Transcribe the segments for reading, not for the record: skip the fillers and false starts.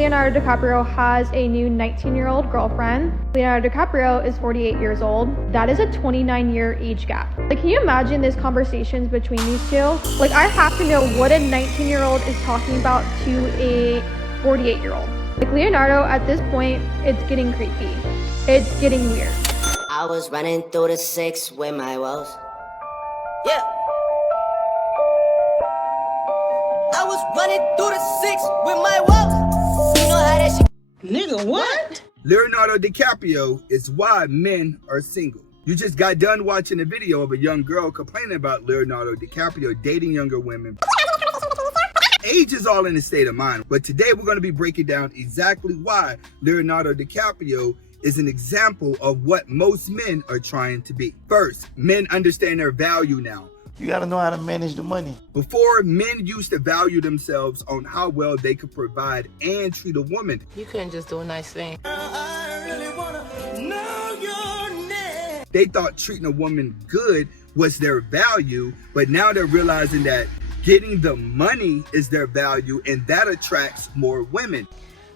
Leonardo DiCaprio has a new 19-year-old girlfriend. Leonardo DiCaprio is 48 years old. That is a 29-year age gap. Like, can you imagine these conversations between these two? Like, I have to know what a 19-year-old is talking about to a 48-year-old. Like, Leonardo, at this point, it's getting creepy. It's getting weird. I was running through the 6 with my woes. Yeah. I was running through the 6 with my woes. You know how that shit. Nigga, what? Leonardo DiCaprio is why men are single. You just got done watching a video of a young girl complaining about Leonardo DiCaprio dating younger women. Age is all in the state of mind, but today we're going to be breaking down exactly why Leonardo DiCaprio is an example of what most men are trying to be. First, men understand their value now. You gotta know how to manage the money. Before, men used to value themselves on how well they could provide and treat a woman. You couldn't just do a nice thing. I really wanna know your name. They thought treating a woman good was their value, but now they're realizing that getting the money is their value, and that attracts more women.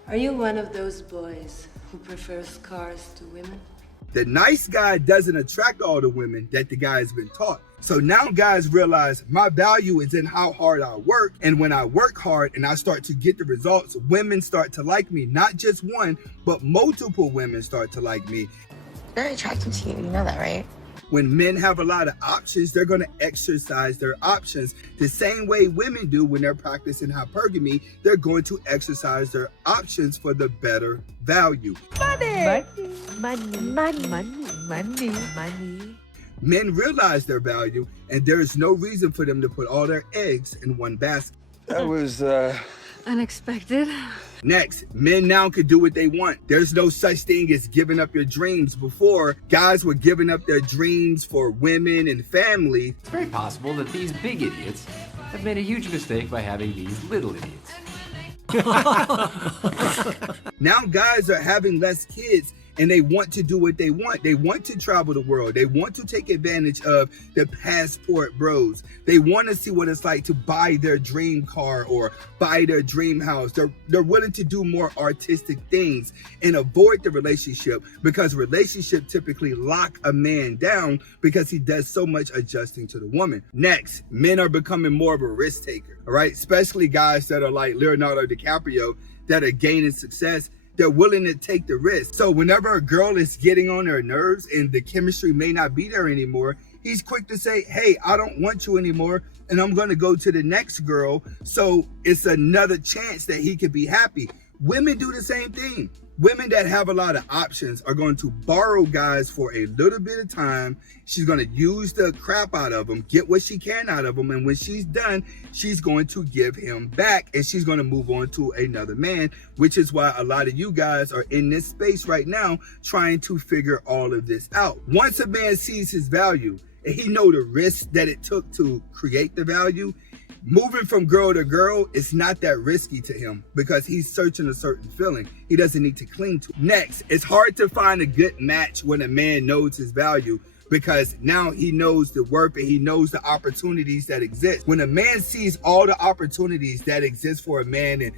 Are you one of those boys who prefers cars to women? The nice guy doesn't attract all the women that the guy has been taught. So now guys realize my value is in how hard I work. And when I work hard and I start to get the results, women start to like me. Not just one, but multiple women start to like me. Very attractive to you, you know that, right? When men have a lot of options, they're going to exercise their options the same way women do when they're practicing hypergamy. They're going to exercise their options for the better value. Money, money, money, money, money, money. Men realize their value, and there is no reason for them to put all their eggs in one basket. That was, Unexpected. Next, men now can do what they want. There's no such thing as giving up your dreams. Before, guys were giving up their dreams for women and family. It's very possible that these big idiots have made a huge mistake by having these little idiots. Now guys are having less kids, and they want to do what they want. They want to travel the world. They want to take advantage of the passport bros. They want to see what it's like to buy their dream car or buy their dream house. They're willing to do more artistic things and avoid the relationship, because relationships typically lock a man down because he does so much adjusting to the woman. Next, men are becoming more of a risk taker, all right? Especially guys that are like Leonardo DiCaprio that are gaining success. They're willing to take the risk. So whenever a girl is getting on their nerves and the chemistry may not be there anymore, he's quick to say, hey, I don't want you anymore, and I'm gonna go to the next girl. So it's another chance that he could be happy. Women do the same thing. Women that have a lot of options are going to borrow guys for a little bit of time. She's going to use the crap out of them, get what she can out of them. And when she's done, she's going to give him back, and she's going to move on to another man, which is why a lot of you guys are in this space right now trying to figure all of this out. Once a man sees his value and he know the risk that it took to create the value, moving from girl to girl is not that risky to him because he's searching a certain feeling he doesn't need to cling to. Next, it's hard to find a good match when a man knows his value, because now he knows the worth and he knows the opportunities that exist. When a man sees all the opportunities that exist for a man and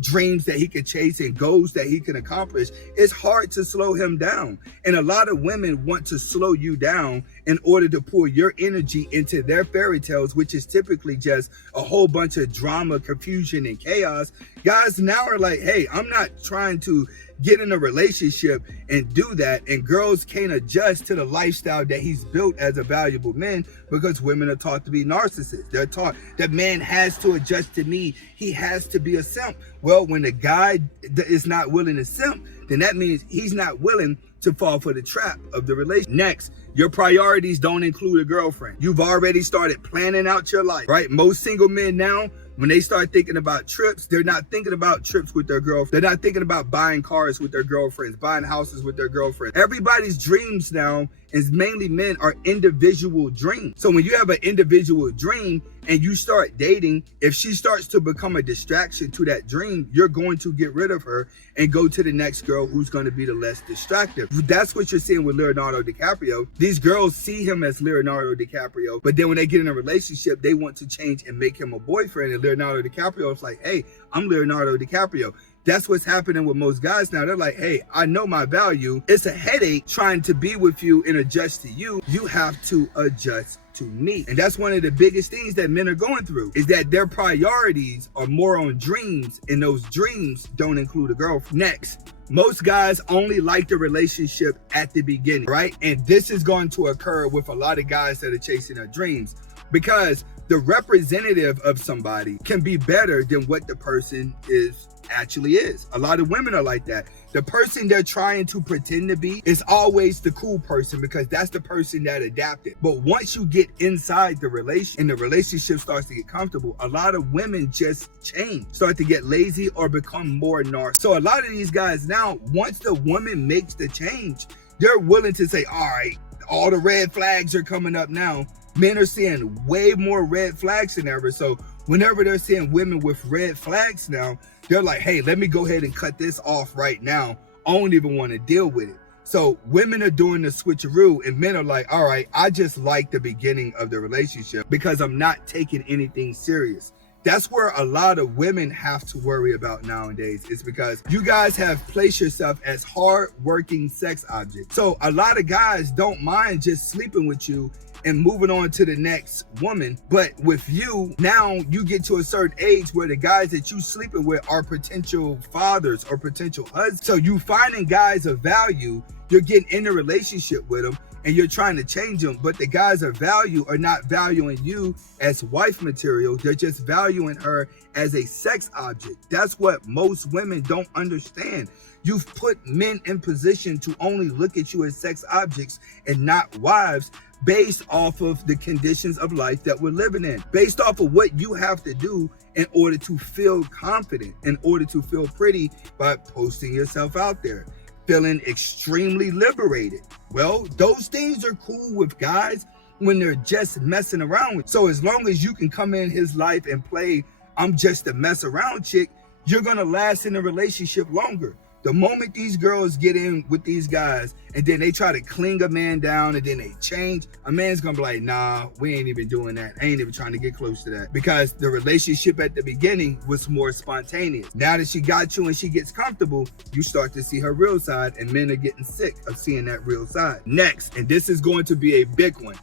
dreams that he can chase and goals that he can accomplish, it's hard to slow him down. And a lot of women want to slow you down in order to pour your energy into their fairy tales, which is typically just a whole bunch of drama, confusion, and chaos. Guys now are like, hey, I'm not trying to get in a relationship and do that. And girls can't adjust to the lifestyle that he's built as a valuable man, because women are taught to be narcissists. They're taught that man has to adjust to me. He has to be a simp. Well, when the guy is not willing to simp, then that means he's not willing to fall for the trap of the relationship. Next, your priorities don't include a girlfriend. You've already started planning out your life, right? Most single men now, when they start thinking about trips, they're not thinking about trips with their girlfriend. They're not thinking about buying cars with their girlfriends, buying houses with their girlfriends. Everybody's dreams now, and mainly men, are individual dreams. So when you have an individual dream and you start dating, if she starts to become a distraction to that dream, you're going to get rid of her and go to the next girl who's going to be the less distractive. That's what you're seeing with Leonardo DiCaprio. These girls see him as Leonardo DiCaprio, but then when they get in a relationship, they want to change and make him a boyfriend. And Leonardo DiCaprio is like, hey, I'm Leonardo DiCaprio. That's what's happening with most guys now. They're like, hey, I know my value. It's a headache trying to be with you and adjust to you. You have to adjust to me. And that's one of the biggest things that men are going through, is that their priorities are more on dreams, and those dreams don't include a girlfriend. Next, most guys only like the relationship at the beginning, right? And this is going to occur with a lot of guys that are chasing their dreams, because the representative of somebody can be better than what the person actually is. A lot of women are like that. The person they're trying to pretend to be is always the cool person, because that's the person that adapted. But once you get inside the relation and the relationship starts to get comfortable, a lot of women just change, start to get lazy or become more narcissistic. So a lot of these guys now, once the woman makes the change, they're willing to say, all right, all the red flags are coming up now. Men are seeing way more red flags than ever. So whenever they're seeing women with red flags now, they're like, hey, let me go ahead and cut this off right now. I don't even want to deal with it. So women are doing the switcheroo, and men are like, all right, I just like the beginning of the relationship because I'm not taking anything serious. That's where a lot of women have to worry about nowadays, is because you guys have placed yourself as hard-working sex objects. So a lot of guys don't mind just sleeping with you and moving on to the next woman. But with you, now you get to a certain age where the guys that you sleeping with are potential fathers or potential husbands. So you finding guys of value, you're getting in a relationship with them, and you're trying to change them, but the guys of value are not valuing you as wife material. They're just valuing her as a sex object. That's what most women don't understand. You've put men in position to only look at you as sex objects and not wives, based off of the conditions of life that we're living in, based off of what you have to do in order to feel confident, in order to feel pretty by posting yourself out there, feeling extremely liberated. Well, those things are cool with guys when they're just messing around with. So as long as you can come in his life and play, I'm just a mess around chick, you're gonna last in a relationship longer. The moment these girls get in with these guys and then they try to cling a man down and then they change, a man's gonna be like, nah, we ain't even doing that. I ain't even trying to get close to that. Because the relationship at the beginning was more spontaneous. Now that she got you and she gets comfortable, you start to see her real side, and men are getting sick of seeing that real side. Next, and this is going to be a big one,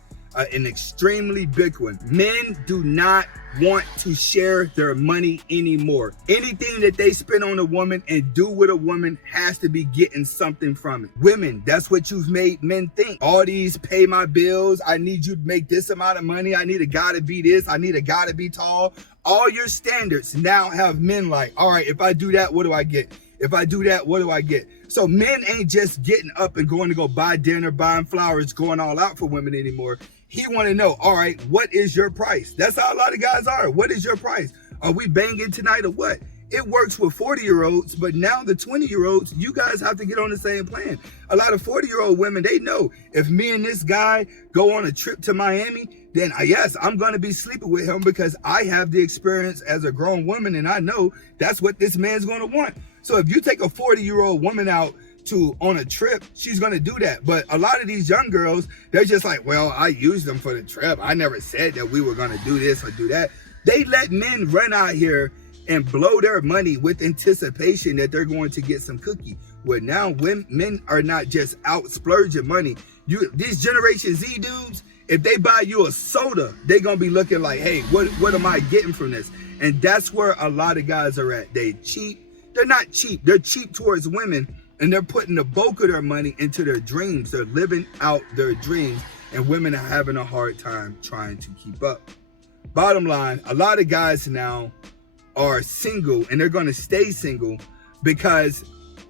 an extremely big one. Men do not want to share their money anymore. Anything that they spend on a woman and do with a woman has to be getting something from it. Women, that's what you've made men think. All these pay my bills, I need you to make this amount of money, I need a guy to be this, I need a guy to be tall. All your standards now have men like, all right, if I do that, what do I get? If I do that, what do I get? So men ain't just getting up and going to go buy dinner, buying flowers, going all out for women anymore. He want to know, all right, what is your price? That's how a lot of guys are. What is your price? Are we banging tonight or what? It works with 40-year-olds, but now the 20-year-olds, you guys have to get on the same plan. A lot of 40-year-old women, they know if me and this guy go on a trip to Miami, then yes, I'm going to be sleeping with him because I have the experience as a grown woman, and I know that's what this man's going to want. So if you take a 40-year-old woman out on a trip, she's gonna do that. But a lot of these young girls, they're just like, well, I used them for the trip. I never said that we were gonna do this or do that. They let men run out here and blow their money with anticipation that they're going to get some cookie. Well, now men are not just out splurging money. These Generation Z dudes, if they buy you a soda, they're gonna be looking like, hey, what am I getting from this? And that's where a lot of guys are at. They cheap. They're not cheap. They're cheap towards women, and they're putting the bulk of their money into their dreams. They're living out their dreams, and women are having a hard time trying to keep up. Bottom line, a lot of guys now are single, and they're going to stay single because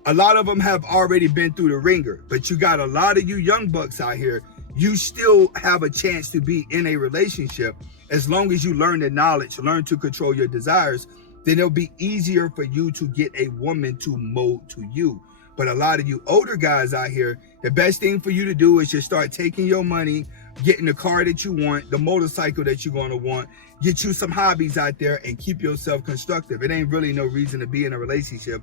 a lot of them have already been through the ringer. But you got a lot of you young bucks out here, you still have a chance to be in a relationship as long as you learn the knowledge, learn to control your desires. Then it'll be easier for you to get a woman to mold to you. But a lot of you older guys out here, the best thing for you to do is just start taking your money, getting the car that you want, the motorcycle that you're going to want, get you some hobbies out there and keep yourself constructive. It ain't really no reason to be in a relationship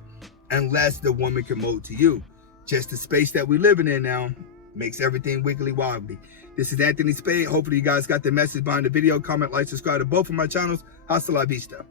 unless the woman can mold to you. Just the space that we're living in now makes everything wiggly wobbly. This is Anthony Spade. Hopefully you guys got the message behind the video. Comment, like, subscribe to both of my channels. Hasta la vista.